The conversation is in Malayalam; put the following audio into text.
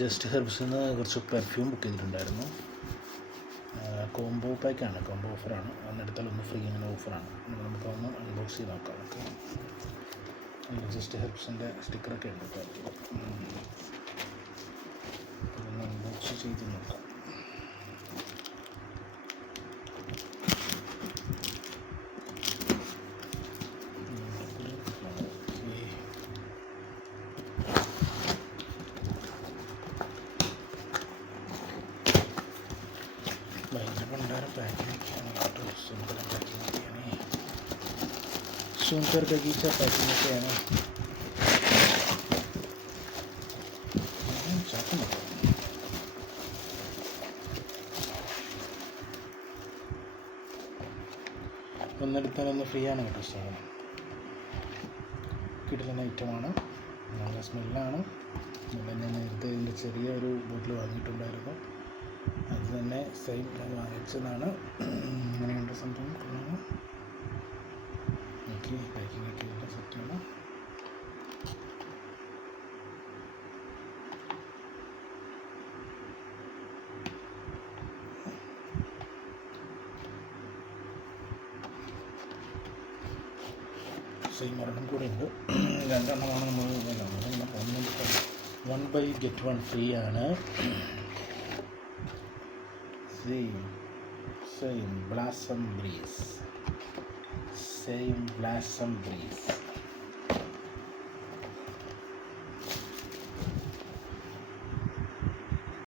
ജസ്റ്റ് ഹെർബ്സിൽ നിന്ന് കുറച്ച് പെർഫ്യൂം ബുക്ക് ചെയ്തിട്ടുണ്ടായിരുന്നു. കോംബോ പാക്കാണ്, കോംബോ ഓഫറാണ്. ഒന്നെടുത്താൽ ഒന്ന് ഫ്രീ അങ്ങനെ ഓഫറാണ്. നമുക്കൊന്ന് അൺബോക്സ് ചെയ്ത് നോക്കാം. നമുക്ക് ജസ്റ്റ് ഹെർബ്സിൻ്റെ സ്റ്റിക്കറൊക്കെ ഉണ്ട് കേട്ടോ. അതൊന്ന് അൺബോക്സ് ചെയ്ത് നോക്കാം. ഭയങ്കര പണ്ടാരം പാക്കിങ്ങൊക്കെയാണ് കേട്ടോ. സുന്ദരം പാക്കിങ്ങൊക്കെയാണ്, സുന്ദർ ബഗീച്ച പാക്കിങ്ങൊക്കെയാണ്. ചാക്ക് നോക്കാം. ഒന്നെടുത്താൽ ഒന്ന് ഫ്രീ ആണ് കേട്ടോ. സാധനം കിട്ടുന്ന ഐറ്റമാണ്, നല്ല സ്മെല്ലാണ്. ഞാൻ നേരത്തെ ഇതിൻ്റെ ചെറിയൊരു ബോട്ടിൽ വാങ്ങിയിട്ടുണ്ടായിരുന്നു. അത് തന്നെ സെയിം ഞാൻ വാങ്ങിച്ചതാണ്. ഇങ്ങനെയുണ്ട് സംഭവം. ഓക്കെ, പാക്കിംഗ് ഒക്കെ ഉള്ള സെറ്റാണ്. സെയിം ഒരെണ്ണം കൂടെ ഉണ്ട്. രണ്ടെണ്ണമാണ് നമ്മൾ ഒന്നും 1/get 1 ഫ്രീ ആണ്. Same blossom breeze.